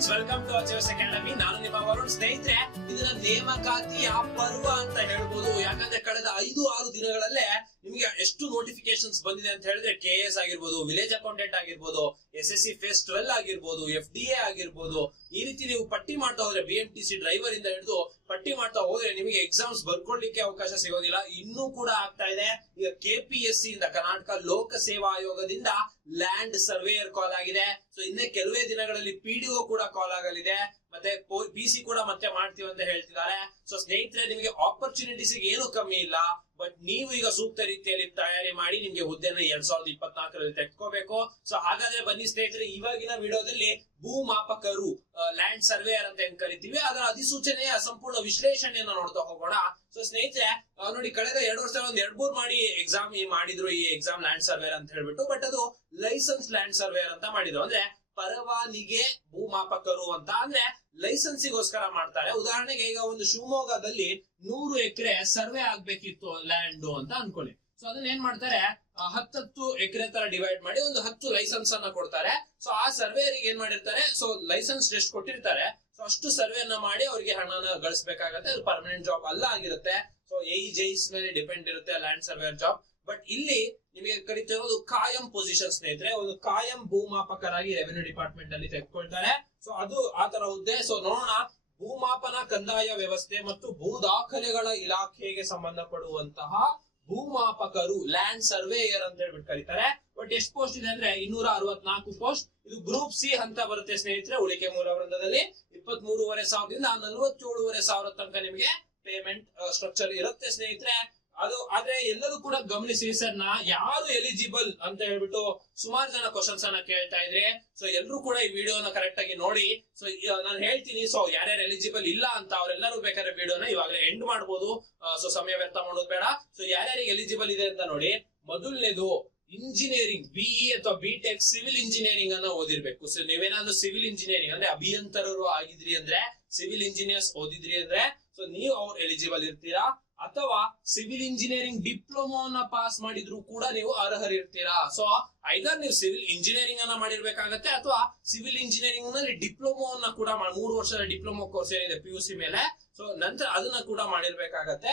Friends, welcome to achievers academy. ನಾನು ನಿಮ್ಮ ವರುಣ್. ಸ್ನೇಹಿತರೆ, ಇದನ್ನ ನೇಮಕಾತಿಯ ಪರ್ವ ಅಂತ ಹೇಳ್ಬೋದು. ಯಾಕಂದ್ರೆ ಕಳೆದ 5-6 ದಿನಗಳಲ್ಲೇ ನಿಮಗೆ ಎಷ್ಟು ನೋಟಿಫಿಕೇಶನ್ಸ್ ಬಂದಿದೆ ಅಂತ ಹೇಳಿದ್ರೆ, KS ಆಗಿರ್ಬೋದು, ವಿಲೇಜ್ ಅಕೌಂಟೆಂಟ್ ಆಗಿರ್ಬೋದು, SSC ಫೇಸ್ 12 ಆಗಿರ್ಬೋದು, FDA ಆಗಿರ್ಬೋದು, ಈ ರೀತಿ ನೀವು ಪಟ್ಟಿ ಮಾಡ್ತಾ ಹೋದ್ರೆ BMTC ಡ್ರೈವರ್ ಇಂದ ಹಿಡಿದು ಪಟ್ಟಿ ಮಾಡ್ತಾ ಹೋದ್ರೆ ನಿಮಗೆ ಎಕ್ಸಾಮ್ಸ್ ಬರ್ಕೊಳ್ಳಿಕ್ಕೆ ಅವಕಾಶ ಸಿಗೋದಿಲ್ಲ. ಇನ್ನೂ ಕೂಡ ಆಗ್ತಾ ಇದೆ. ಈಗ KPSC ಇಂದ, ಕರ್ನಾಟಕ ಲೋಕ ಸೇವಾ ಆಯೋಗದಿಂದ ಲ್ಯಾಂಡ್ ಸರ್ವೇಯರ್ ಕಾಲ್ ಆಗಿದೆ. ಸೊ ಇನ್ನೇ ಕೆಲವೇ ದಿನಗಳಲ್ಲಿ PDO ಕೂಡ ಕಾಲ್ ಆಗಲಿದೆ. ಮತ್ತೆ PC ಕೂಡ ಮತ್ತೆ ಮಾಡ್ತೀವಿ ಅಂತ ಹೇಳ್ತಿದ್ದಾರೆ. ಸೊ ಸ್ನೇಹಿತರೆ, ನಿಮಗೆ ಆಪರ್ಚುನಿಟೀಸ್ ಏನು ಕಮ್ಮಿ ಇಲ್ಲ. ಬಟ್ ನೀವು ಈಗ ಸೂಕ್ತ ರೀತಿಯಲ್ಲಿ ತಯಾರಿ ಮಾಡಿ ನಿಮ್ಗೆ ಹುದ್ದೆನ 2024ರಲ್ಲಿ ತೆಗೆದುಕೋಬೇಕು. ಸೊ ಹಾಗಾದ್ರೆ ಬನ್ನಿ ಸ್ನೇಹಿತರೆ, ಇವಾಗಿನ ವಿಡಿಯೋದಲ್ಲಿ ಭೂಮಾಪಕರು, ಲ್ಯಾಂಡ್ ಸರ್ವೇಯರ್ ಅಂತ ಏನ್ ಕರಿತೀವಿ, ಅದರ ಅಧಿಸೂಚನೆಯ ಸಂಪೂರ್ಣ ವಿಶ್ಲೇಷಣೆಯನ್ನ ನೋಡ್ತಾ ಹೋಗೋಣ. ಸೊ ಸ್ನೇಹಿತರೆ, ನೋಡಿ, ಕಳೆದ 2 ವರ್ಷ ಒಂದ್ 2-3 ಮಾಡಿ ಎಕ್ಸಾಮ್ ಮಾಡಿದ್ರು ಈ ಎಕ್ಸಾಮ್ ಲ್ಯಾಂಡ್ ಸರ್ವೇಯರ್ ಅಂತ ಹೇಳ್ಬಿಟ್ಟು. ಬಟ್ ಅದು ಲೈಸೆನ್ಸ್ ಲ್ಯಾಂಡ್ ಸರ್ವೇಯರ್ ಅಂತ ಮಾಡಿದ್ರು. ಅಂದ್ರೆ ಪರವಾನಿಗೆ ಭೂಮಾಪಕರು ಅಂತ, ಅಂದ್ರೆ ಲೈಸೆನ್ಸಿಗೋಸ್ಕರ ಮಾಡ್ತಾರೆ. ಉದಾಹರಣೆಗೆ ಈಗ ಒಂದು ಶಿವಮೊಗ್ಗದಲ್ಲಿ 100 ಎಕರೆ ಸರ್ವೆ ಆಗ್ಬೇಕಿತ್ತು ಲ್ಯಾಂಡ್ ಅಂತ ಅನ್ಕೊಳ್ಳಿ. ಸೊ ಅದನ್ನ ಏನ್ ಮಾಡ್ತಾರೆ, 10 ಎಕರೆ ತರ ಡಿವೈಡ್ ಮಾಡಿ ಒಂದು 10 ಲೈಸೆನ್ಸ್ ಅನ್ನ ಕೊಡ್ತಾರೆ. ಸೊ ಆ ಸರ್ವೇರಿಗೆ ಏನ್ ಮಾಡಿರ್ತಾರೆ, ಸೊ ಲೈಸೆನ್ಸ್ ಎಷ್ಟು ಕೊಟ್ಟಿರ್ತಾರೆ, ಸೊ ಅಷ್ಟು ಸರ್ವೆಯನ್ನ ಮಾಡಿ ಅವರಿಗೆ ಹಣನ ಗಳಿಸಬೇಕಾಗತ್ತೆ. ಅದು ಪರ್ಮನೆಂಟ್ ಜಾಬ್ ಅಲ್ಲ ಆಗಿರುತ್ತೆ. ಸೊ AE/JEs ಮೇಲೆ ಡಿಪೆಂಡ್ ಇರುತ್ತೆ ಲ್ಯಾಂಡ್ ಸರ್ವೇಯರ್ ಜಾಬ್. ಬಟ್ ಇಲ್ಲಿ ನಿಮಗೆ ಕರೀತಿರೋದು ಕಾಯಂ ಪೊಸಿಷನ್. ಸ್ನೇಹಿತರೆ, ಒಂದು ಕಾಯಂ ಭೂಮಾಪಕರಾಗಿ ರೆವೆನ್ಯೂ ಡಿಪಾರ್ಟ್ಮೆಂಟ್ ಅಲ್ಲಿ ತೆಗೆದುಕೊಳ್ತಾರೆ. ಸೊ ಅದು ಆ ತರ ಹುದ್ದೆ. ಸೊ ನೋಡೋಣ, ಭೂಮಾಪನ, ಕಂದಾಯ ವ್ಯವಸ್ಥೆ ಮತ್ತು ಭೂ ದಾಖಲೆಗಳ ಇಲಾಖೆಗೆ ಸಂಬಂಧಪಡುವಂತಹ ಭೂಮಾಪಕರು, ಲ್ಯಾಂಡ್ ಸರ್ವೇಯರ್ ಅಂತ ಹೇಳ್ಬಿಟ್ಟು ಕರೀತಾರೆ. ಬಟ್ ಎಷ್ಟು ಪೋಸ್ಟ್ ಇದೆ ಅಂದ್ರೆ 264 ಪೋಸ್ಟ್. ಇದು ಗ್ರೂಪ್ C ಅಂತ ಬರುತ್ತೆ ಸ್ನೇಹಿತರೆ. ಉಳಿಕೆ ಮೂಲ ವೃಂದದಲ್ಲಿ 23,500ದಿಂದ 47,500 ತನಕ ನಿಮಗೆ ಪೇಮೆಂಟ್ ಸ್ಟ್ರಕ್ಚರ್ ಇರುತ್ತೆ ಸ್ನೇಹಿತರೆ. ಅದು ಆದ್ರೆ ಎಲ್ಲರೂ ಕೂಡ ಗಮನಿಸಿ ಸರ್, ಯಾರು ಎಲಿಜಿಬಲ್ ಅಂತ ಹೇಳ್ಬಿಟ್ಟು ಸುಮಾರು ಜನ ಕ್ವಶನ್ಸ್ ಅನ್ನ ಕೇಳ್ತಾ ಇದ್ರೆ. ಸೊ ಎಲ್ಲರೂ ಕೂಡ ಈ ವಿಡಿಯೋನ ಕರೆಕ್ಟ್ ಆಗಿ ನೋಡಿ. ಸೊ ನಾನು ಹೇಳ್ತೀನಿ, ಸೊ ಯಾರ್ಯಾರು ಎಲಿಜಿಬಲ್ ಇಲ್ಲ ಅಂತ ಅವರೆಲ್ಲರೂ ಬೇಕಾದ್ರೆ ವಿಡಿಯೋನ ಇವಾಗಲೇ ಎಂಡ್ ಮಾಡಬಹುದು. ಸೊ ಸಮಯ ವ್ಯರ್ಥ ಮಾಡೋದು ಬೇಡ. ಸೊ ಯಾರ್ಯಾರಿಗೆ ಎಲಿಜಿಬಲ್ ಇದೆ ಅಂತ ನೋಡಿ. ಮೊದಲನೇದು ಇಂಜಿನಿಯರಿಂಗ್, BE ಅಥವಾ BTech ಸಿವಿಲ್ ಇಂಜಿನಿಯರಿಂಗ್ ಅನ್ನ ಓದಿರ್ಬೇಕು. ಸೊ ನೀವೇನಾದ್ರೂ ಸಿವಿಲ್ ಇಂಜಿನಿಯರಿಂಗ್ ಅಂದ್ರೆ ಅಭಿಯಂತರರು ಆಗಿದ್ರಿ ಅಂದ್ರೆ, ಸಿವಿಲ್ ಇಂಜಿನಿಯರ್ಸ್ ಓದಿದ್ರಿ ಅಂದ್ರೆ, ಸೊ ನೀವು ಅವ್ರು ಎಲಿಜಿಬಲ್ ಇರ್ತೀರಾ. ಅಥವಾ ಸಿವಿಲ್ ಇಂಜಿನಿಯರಿಂಗ್ ಡಿಪ್ಲೊಮೋನ ಪಾಸ್ ಮಾಡಿದ್ರು ಕೂಡ ನೀವು ಅರ್ಹರಿರ್ತೀರಾ. ಸೊ ಐದರ್ ನೀವು ಸಿವಿಲ್ ಇಂಜಿನಿಯರಿಂಗ್ ಅನ್ನ ಮಾಡಿರ್ಬೇಕಾಗತ್ತೆ, ಅಥವಾ ಸಿವಿಲ್ ಇಂಜಿನಿಯರಿಂಗ್ ನಲ್ಲಿ ಡಿಪ್ಲೊಮೋನ ಕೂಡ 3 ವರ್ಷದ ಡಿಪ್ಲೊಮೋ ಕೋರ್ಸ್ ಏನಿದೆ PUC ಮೇಲೆ, ಸೊ ನಂತರ ಅದನ್ನ ಕೂಡ ಮಾಡಿರ್ಬೇಕಾಗತ್ತೆ.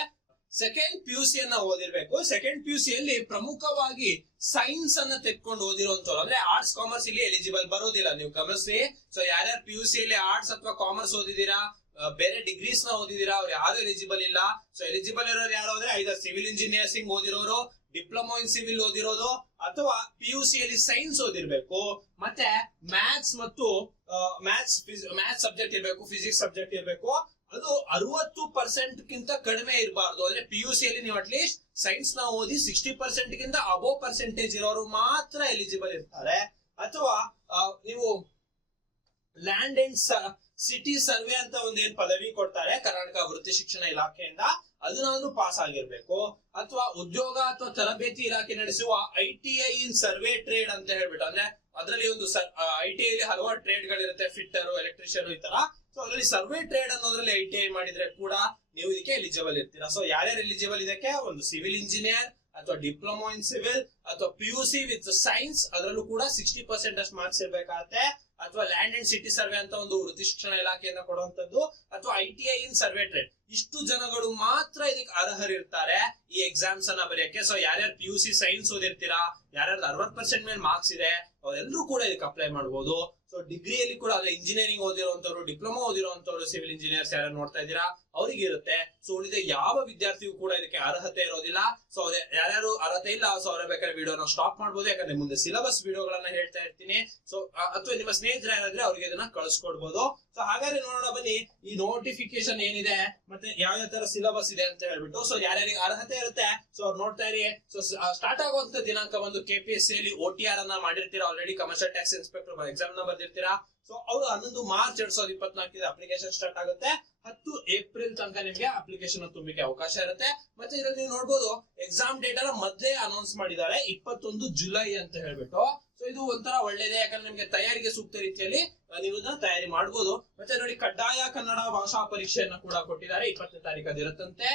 ಸೆಕೆಂಡ್ PUC ಅನ್ನ ಓದಿರ್ಬೇಕು. ಸೆಕೆಂಡ್ PUC ಯಲ್ಲಿ ಪ್ರಮುಖವಾಗಿ ಸೈನ್ಸ್ ಅನ್ನ ತೆಗೆದುಕೊಂಡು ಓದಿರುವಂತವ್ರು, ಅಂದ್ರೆ ಆರ್ಟ್ಸ್ ಕಾಮರ್ಸ್ ಇಲ್ಲಿ ಎಲಿಜಿಬಲ್ ಬರೋದಿಲ್ಲ. ನೀವು ಗಮನಿಸಿ. ಸೊ ಯಾರ್ಯಾರು PUC ಯಲ್ಲಿ ಆರ್ಟ್ಸ್ ಅಥವಾ ಕಾಮರ್ಸ್ ಓದಿದೀರಾ, ಬೇರೆ ಡಿಗ್ರೀಸ್ ನ ಓದಿದೀರಾ, ಅವ್ರು ಯಾರು ಎಲಿಜಿಬಲ್ ಇಲ್ಲ. ಸೊ ಎಲಿಜಿಬಲ್ ಇರೋರು ಯಾರು ಅಂದ್ರೆ ಐದರ್ ಸಿವಿಲ್ ಇಂಜಿನಿಯರಿಂಗ್ ಓದಿರೋರು, ಡಿಪ್ಲೊಮಾ ಇನ್ ಸಿವಿಲ್ ಓದಿರೋದು, ಅಥವಾ PUC ಯಲ್ಲಿ ಸೈನ್ಸ್ ಓದಿರ್ಬೇಕು. ಮತ್ತೆ ಮ್ಯಾಥ್ಸ್ ಮತ್ತು ಮ್ಯಾಥ್ಸ್ ಸಬ್ಜೆಕ್ಟ್ ಇರಬೇಕು, ಫಿಸಿಕ್ಸ್ ಸಬ್ಜೆಕ್ಟ್ ಇರಬೇಕು. ಅದು 60% ಗಿಂತ ಕಡಿಮೆ ಇರಬಾರ್ದು. ಅಂದ್ರೆ PUC ಯಲ್ಲಿ ನೀವು ಅಟ್ಲೀಸ್ಟ್ ಸೈನ್ಸ್ ನ ಓದಿ 60% ಗಿಂತ ಅಬೋವ್ ಪರ್ಸೆಂಟೇಜ್ ಇರೋರು ಮಾತ್ರ ಎಲಿಜಿಬಲ್ ಇರ್ತಾರೆ. ಅಥವಾ ನೀವು ಲ್ಯಾಂಡ್ ಅಂಡ್ ಸಿಟಿ ಸರ್ವೆ ಅಂತ ಒಂದೇನ್ ಪದವಿ ಕೊಡ್ತಾರೆ ಕರ್ನಾಟಕ ವೃತ್ತಿ ಶಿಕ್ಷಣ ಇಲಾಖೆಯಿಂದ, ಅದನ್ನಾದ್ರೂ ಪಾಸ್ ಆಗಿರ್ಬೇಕು. ಅಥವಾ ಉದ್ಯೋಗ ಅಥವಾ ತರಬೇತಿ ಇಲಾಖೆ ನಡೆಸುವ ITI ಇನ್ ಸರ್ವೆ ಟ್ರೇಡ್ ಅಂತ ಹೇಳ್ಬಿಟ್ಟು, ಅಂದ್ರೆ ಅದರಲ್ಲಿ ಒಂದು ITI ಲಿ ಹಲವಾರು ಟ್ರೇಡ್ ಗಳಿರುತ್ತೆ, ಫಿಟ್ಟರ್, ಎಲೆಕ್ಟ್ರಿಷಿಯನ್, ಈ ತರ. ಸೊ ಅದರಲ್ಲಿ ಸರ್ವೆ ಟ್ರೇಡ್ ಅನ್ನೋದ್ರಲ್ಲಿ ITI ಮಾಡಿದ್ರೆ ಕೂಡ ನೀವು ಇದಕ್ಕೆ ಎಲಿಜಿಬಲ್ ಇರ್ತೀರಾ. ಸೊ ಯಾರ್ಯಾರು ಎಲಿಜಿಬಲ್ ಇದಕ್ಕೆ, ಒಂದು ಸಿವಿಲ್ ಇಂಜಿನಿಯರ್ ಅಥವಾ ಡಿಪ್ಲೊಮಾ ಇನ್ ಸಿವಿಲ್ ಅಥವಾ PUC ವಿತ್ ಸೈನ್ಸ್, ಅದರಲ್ಲೂ ಕೂಡ 60% ಅಷ್ಟು ಮಾರ್ಕ್ಸ್ ಇರ್ಬೇಕಾಗತ್ತೆ. ಅಥವಾ ಲ್ಯಾಂಡ್ ಅಂಡ್ ಸಿಟಿ ಸರ್ವೆ ಅಂತ ಒಂದು ವೃತ್ತಿ ಶಿಕ್ಷಣ ಇಲಾಖೆಯಿಂದ ಕೊಡುವಂತದ್ದು, ಅಥವಾ ITI ಇನ್ ಸರ್ವೆ ಟ್ರೇಡ್. ಇಷ್ಟು ಜನಗಳು ಮಾತ್ರ ಇದಕ್ಕೆ ಅರ್ಹರಿರ್ತಾರೆ ಈ ಎಕ್ಸಾಮ್ಸ್ ಅನ್ನ ಬರೆಯಕ್ಕೆ. ಸೊ ಯಾರ್ಯಾರು PUC ಸೈನ್ಸ್ ಓದಿರ್ತೀರಾ, ಯಾರ್ಯಾರು 60% ಮೇಲೆ ಮಾರ್ಕ್ಸ್ ಇದೆ, ಅವರೆಲ್ಲರೂ ಕೂಡ ಇದಕ್ಕೆ ಅಪ್ಲೈ ಮಾಡಬಹುದು. ಸೊ ಡಿಗ್ರಿಯಲ್ಲಿ ಕೂಡ ಅದೇ ಇಂಜಿನಿಯರಿಂಗ್ ಓದಿರುವಂತವ್ರು, ಡಿಪ್ಲೊಮಾ ಓದಿರುವಂತವ್ರು, ಸಿವಿಲ್ ಇಂಜಿನಿಯರ್ಸ್ ಯಾರು ನೋಡ್ತಾ ಇದ್ದೀರಾ ಅವ್ರಿಗೆ ಇರುತ್ತೆ. ಸೊ ಉಳಿದ ಯಾವ ವಿದ್ಯಾರ್ಥಿಗೂ ಕೂಡ ಇದಕ್ಕೆ ಅರ್ಹತೆ ಇರೋದಿಲ್ಲ. ಸೊ ಅವ್ರ ಯಾರ್ಯಾರು ಅರ್ಹತೆ ಇಲ್ಲ, ಸೊ ಅವರ ಬೇಕಾದ್ರೆ ವಿಡಿಯೋನ ಸ್ಟಾಪ್ ಮಾಡಬಹುದು. ಯಾಕಂದ್ರೆ ಮುಂದೆ ಸಿಲೆಬಸ್ ವಿಡಿಯೋಗಳನ್ನ ಹೇಳ್ತಾ ಇರ್ತೀನಿ. ಸೊ ಅಥವಾ ನಿಮ್ಮ ಸ್ನೇಹಿತರು ಯಾರಾದ್ರೆ ಅವ್ರಿಗೆ ಇದನ್ನ ಕಳಿಸ್ಕೊಡ್ಬೋದು. ಸೊ ಹಾಗಾದ್ರೆ ನೋಡೋಣ ಬನ್ನಿ, ಈ ನೋಟಿಫಿಕೇಶನ್ ಏನಿದೆ ಮತ್ತೆ ಯಾವ ತರ ಸಿಲೆಬಸ್ ಇದೆ ಅಂತ ಹೇಳ್ಬಿಟ್ಟು. ಸೊ ಯಾರ್ಯಾರಿಗೆ ಅರ್ಹತೆ ಇರುತ್ತೆ ಸೊ ಅವ್ರು ನೋಡ್ತಾ ಇರಿ. ಸೊ ಸ್ಟಾರ್ಟ್ ಆಗುವಂತ ದಿನಾಂಕ ಒಂದು KPSC ಯಲ್ಲಿ OTR ಅನ್ನ ಮಾಡಿರ್ತೀರಾ already, commercial tax inspector exam ನ ಬರ್ದಿರ್ತೀರಾ. ಸೊ ಅವರು 11 ಮಾರ್ಚ್ 2024 ಅಪ್ಲಿಕೇಶನ್ ಸ್ಟಾರ್ಟ್ ಆಗುತ್ತೆ. 10 ಏಪ್ರಿಲ್ ತನಕ ನಿಮ್ಗೆ ಅಪ್ಲಿಕೇಶನ್ ತುಂಬಕ್ಕೆ ಅವಕಾಶ ಇರುತ್ತೆ. ಮತ್ತೆ ಇದರಲ್ಲಿ ನೀವು ನೋಡ್ಬೋದು, ಎಕ್ಸಾಮ್ ಡೇಟ್ ಅನ್ನ ಮೊದಲೇ ಅನೌನ್ಸ್ ಮಾಡಿದ್ದಾರೆ, 21 ಜುಲೈ ಅಂತ ಹೇಳ್ಬಿಟ್ಟು. ಸೊ ಇದು ಒಂಥರ ಒಳ್ಳೇದೇ, ಯಾಕಂದ್ರೆ ನಿಮ್ಗೆ ತಯಾರಿಗೆ ಸೂಕ್ತ ರೀತಿಯಲ್ಲಿ ನೀವು ಇದನ್ನ ತಯಾರಿ ಮಾಡಬಹುದು. ಮತ್ತೆ ನೋಡಿ, ಕಡ್ಡಾಯ ಕನ್ನಡ ಭಾಷಾ ಪರೀಕ್ಷೆಯನ್ನ ಕೂಡ ಕೊಟ್ಟಿದ್ದಾರೆ. 20ನೇ ತಾರೀಕು ಅದಿರುತ್ತಂತೆ.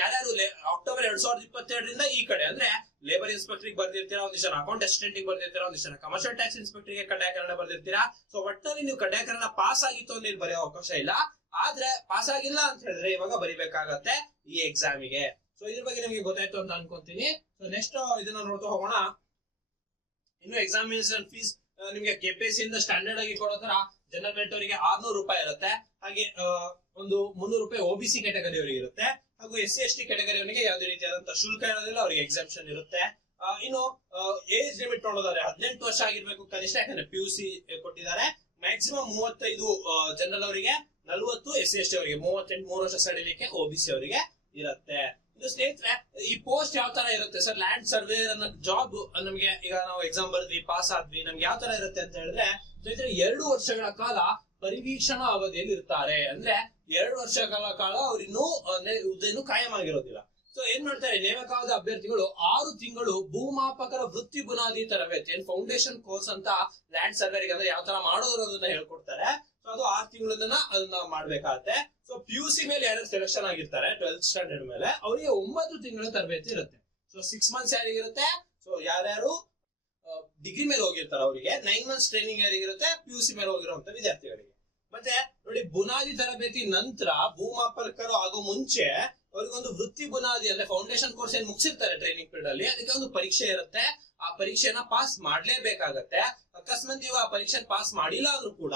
ಯಾರ್ಯಾರು ಅಕ್ಟೋಬರ್ 2022ರಿಂದ ಈ ಕಡೆ ಅಂದ್ರೆ ಲೇಬರ್ ಇನ್ಸ್ಪೆಕ್ಟರ್ ಬರ್ದಿರ್ತೀರಾ, ಒಂದಿಷ್ಟು ಜನ ಅಕೌಂಟ್ ಅಸಿಸ್ಟೆಂಟ್ ಬರ್ದಿರ್ತೀರಾ, ಒಂದಿಷ್ಟು ಜನ ಕಮರ್ಷಿಯಲ್ ಟ್ಯಾಕ್ಸ್ ಇನ್ಸ್ಪೆಕ್ಟರ್ ಗೆ ಕಡ್ಡಾಯ ಕನ್ನಡ ಬರ್ದಿರ್ತೀರಾ. ಸೊ ಒಟ್ಟಲ್ಲಿ ನೀವು ಕಡ್ಡಾಯ ಕನ್ನಡ ಪಾಸ್ ಆಗಿತ್ತು ಅಂದ್ರೆ ಇಲ್ಲಿ ಬರೆಯೋ ಅವಕಾಶ ಇಲ್ಲ. ಆದ್ರೆ ಪಾಸ್ ಆಗಿಲ್ಲ ಅಂತ ಹೇಳಿದ್ರೆ ಇವಾಗ ಬರಿಬೇಕಾಗತ್ತೆ ಈ ಎಕ್ಸಾಮಿಗೆ. ಸೊ ಇದ್ರ ಬಗ್ಗೆ ನಿಮಗೆ ಗೊತ್ತಾಯ್ತು ಅಂತ ಅನ್ಕೊಂತೀನಿ. ಸೊ ನೆಕ್ಸ್ಟ್ ಇದನ್ನ ನೋಡ್ತಾ ಹೋಗೋಣ. ಇನ್ನು ಎಕ್ಸಾಮಿನೇಷನ್ ಫೀಸ್ ನಿಮ್ಗೆ ಕೆಪಿಎಸ್ಸಿ ಇಂದ ಸ್ಟ್ಯಾಂಡರ್ಡ್ ಆಗಿ ಕೊಡೋ ತರ ಜನರಲ್ ಮೆರಿಟ್ ಅವರಿಗೆ 600 ರೂಪಾಯಿ ಇರುತ್ತೆ. ಹಾಗೆ ಒಂದು 300 ರೂಪಾಯಿ OBC ಕ್ಯಾಟಗರಿ ಅವರಿಗೆ ಇರುತ್ತೆ. ಹಾಗೂ SC/ST ಕ್ಯಾಟಗರಿ ಅವರಿಗೆ ಯಾವುದೇ ರೀತಿಯಾದಂತಹ ಶುಲ್ಕ ಇರೋದಿಲ್ಲ, ಅವರಿಗೆ ಎಕ್ಸಾಮ್ಷನ್ ಇರುತ್ತೆ. ಇನ್ನು ಏಜ್ ಲಿಮಿಟ್ ನೋಡೋದಾದ್ರೆ 18 ವರ್ಷ ಆಗಿರ್ಬೇಕು ಕನಿಷ್ಠ, ಯಾಕಂದ್ರೆ PUC ಕೊಟ್ಟಿದ್ದಾರೆ. ಮ್ಯಾಕ್ಸಿಮಮ್ 35 ಜನರಲ್ ಅವರಿಗೆ, 40 SC/ST ಅವರಿಗೆ, 38 3 ವರ್ಷ ಸಡಿಲಿಕ್ಕೆ OBC ಅವರಿಗೆ ಇರುತ್ತೆ. ಇದು ಸ್ನೇಹಿತರೆ ಈ ಪೋಸ್ಟ್ ಯಾವ ತರ ಇರುತ್ತೆ ಸರ್, ಲ್ಯಾಂಡ್ ಸರ್ವೇಯರ್ ಅನ್ನೋ ಜಾಬ್ ನಮ್ಗೆ ಈಗ ನಾವು ಎಕ್ಸಾಮ್ ಬರ್ದ್ವಿ ಪಾಸ್ ಆದ್ವಿ, ನಮ್ಗೆ ಯಾವ ತರ ಇರುತ್ತೆ ಅಂತ ಹೇಳಿದ್ರೆ ಸ್ನೇಹಿತರೆ 2 ವರ್ಷಗಳ ಕಾಲ ಪರಿವೀಕ್ಷಣಾ ಅವಧಿಯಲ್ಲಿ ಇರ್ತಾರೆ. ಅಂದ್ರೆ 2 ವರ್ಷಗಳ ಕಾಲ ಅವ್ರಿನ್ನೂ ಹುದ್ದೆಯನ್ನು ಕಾಯಂ ಆಗಿರೋದಿಲ್ಲ. ಸೊ ಏನ್ ಮಾಡ್ತಾರೆ, ನೇಮಕವಾದ ಅಭ್ಯರ್ಥಿಗಳು 6 ತಿಂಗಳು ಭೂಮಾಪಕರ ವೃತ್ತಿ ಬುನಾದಿ ತರಬೇತಿ, ಏನ್ ಫೌಂಡೇಶನ್ ಕೋರ್ಸ್ ಅಂತ ಲ್ಯಾಂಡ್ ಸರ್ವೇರಿಗೆ ಅಂದ್ರೆ ಯಾವ ತರ ಮಾಡೋದು ಅದನ್ನ ಹೇಳ್ಕೊಡ್ತಾರೆ. ಸೊ ಅದು 6 ತಿಂಗಳನ್ನ ಅದನ್ನ ಮಾಡ್ಬೇಕಾಗತ್ತೆ. ಸೊ PUC ಮೇಲೆ ಯಾರು ಸೆಲೆಕ್ಷನ್ ಆಗಿರ್ತಾರೆ 12th ಸ್ಟ್ಯಾಂಡರ್ಡ್ ಮೇಲೆ, ಅವರಿಗೆ 9 ತಿಂಗಳ ತರಬೇತಿ ಇರುತ್ತೆ. ಸೊ 6 ಮಂತ್ಸ್ ಯಾರಿಗಿರುತ್ತೆ, ಸೊ ಯಾರ್ಯಾರು ಡಿಗ್ರಿ ಮೇಲೆ ಹೋಗಿರ್ತಾರೆ ಅವರಿಗೆ 9 ಮಂತ್ಸ್ ಟ್ರೈನಿಂಗ್ ಯಾರಿಗಿರುತ್ತೆ, PUC ಮೇಲೆ ಹೋಗಿರುವಂತ ವಿದ್ಯಾರ್ಥಿಗಳಿಗೆ. ಮತ್ತೆ ನೋಡಿ, ಬುನಾದಿ ತರಬೇತಿ ನಂತರ ಭೂಮಾಪಕರು ಆಗೋ ಮುಂಚೆ ಅವ್ರಿಗೊಂದು ವೃತ್ತಿ ಬುನಾದಿ ಅಂದ್ರೆ ಫೌಂಡೇಶನ್ ಕೋರ್ಸ್ ಏನ್ ಮುಗಿಸಿರ್ತಾರೆ ಟ್ರೈನಿಂಗ್ ಪೀರಿಯಡ್ ಅಲ್ಲಿ, ಅದಕ್ಕೆ ಒಂದು ಪರೀಕ್ಷೆ ಇರುತ್ತೆ. ಆ ಪರೀಕ್ಷೆನ ಪಾಸ್ ಮಾಡ್ಲೇಬೇಕಾಗತ್ತೆ. ಅಕಸ್ಮಾತ್ ನೀವು ಆ ಪರೀಕ್ಷೆ ಪಾಸ್ ಮಾಡಿಲ್ಲ ಅಂದ್ರೂ ಕೂಡ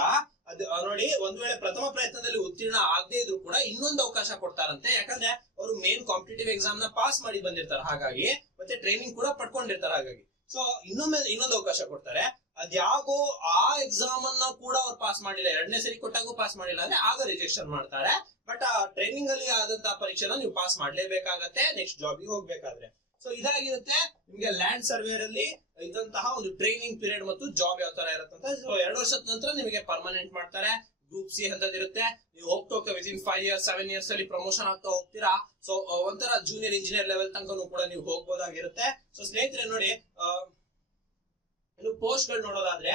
ಅದು ನೋಡಿ, ಒಂದ್ ವೇಳೆ ಪ್ರಥಮ ಪ್ರಯತ್ನದಲ್ಲಿ ಉತ್ತೀರ್ಣ ಆಗದೆ ಇದ್ರು ಕೂಡ ಇನ್ನೊಂದು ಅವಕಾಶ ಕೊಡ್ತಾರಂತೆ. ಯಾಕಂದ್ರೆ ಅವರು ಮೇನ್ ಕಾಂಪಿಟೇಟಿವ್ ಎಕ್ಸಾಮ್ ನ ಪಾಸ್ ಮಾಡಿ ಬಂದಿರ್ತಾರೆ, ಹಾಗಾಗಿ ಮತ್ತೆ ಟ್ರೈನಿಂಗ್ ಕೂಡ ಪಡ್ಕೊಂಡಿರ್ತಾರೆ, ಹಾಗಾಗಿ ಸೊ ಇನ್ನೊಂದು ಅವಕಾಶ ಕೊಡ್ತಾರೆ. ಅದ್ಯಾಗೋ ಆ ಎಕ್ಸಾಮ್ ಅನ್ನ ಕೂಡ ಅವ್ರು ಪಾಸ್ ಮಾಡಿಲ್ಲ, 2ನೇ ಸರಿ ಕೊಟ್ಟಾಗೂ ಪಾಸ್ ಮಾಡಿಲ್ಲ ಅಂದ್ರೆ ಆಗ ರಿಜೆಕ್ಷನ್ ಮಾಡ್ತಾರೆ. ಬಟ್ ಆ ಟ್ರೈನಿಂಗ್ ಅಲ್ಲಿ ಆದಂತಹ ಪರೀಕ್ಷೆನ ನೀವು ಪಾಸ್ ಮಾಡ್ಲೇಬೇಕಾಗತ್ತೆ ನೆಕ್ಸ್ಟ್ ಜಾಬ್ಗೆ ಹೋಗ್ಬೇಕಾದ್ರೆ. ಸೊ ಇದಾಗಿರುತ್ತೆ ನಿಮ್ಗೆ ಲ್ಯಾಂಡ್ ಸರ್ವೇರ್ ಅಲ್ಲಿ ಇದ್ದಂತಹ ಒಂದು ಟ್ರೈನಿಂಗ್ ಪೀರಿಯಡ್ ಮತ್ತು ಜಾಬ್ ಯಾವ ತರ ಇರುತ್ತೆ. ಸೊ 2 ವರ್ಷದ ನಂತರ ನಿಮಗೆ ಪರ್ಮನೆಂಟ್ ಮಾಡ್ತಾರೆ. Group C ಅಂತದಿರುತ್ತೆ. ನೀವು ಹೋಗ್ತಾ ವಿತಿನ್ 5 years 7 years ಅಲ್ಲಿ ಪ್ರಮೋಷನ್ ಆಗ್ತಾ ಹೋಗ್ತೀರಾ. ಸೊ ಒಂಥರ ಜೂನಿಯರ್ ಇಂಜಿನಿಯರ್ ಲೆವೆಲ್ ತನಕನೂ ಕೂಡ ನೀವು ಹೋಗ್ಬೋದಾಗಿರುತ್ತೆ. ಸೊ ಸ್ನೇಹಿತರೆ ನೋಡಿ, ಪೋಸ್ಟ್ ಗಳು ನೋಡೋದಾದ್ರೆ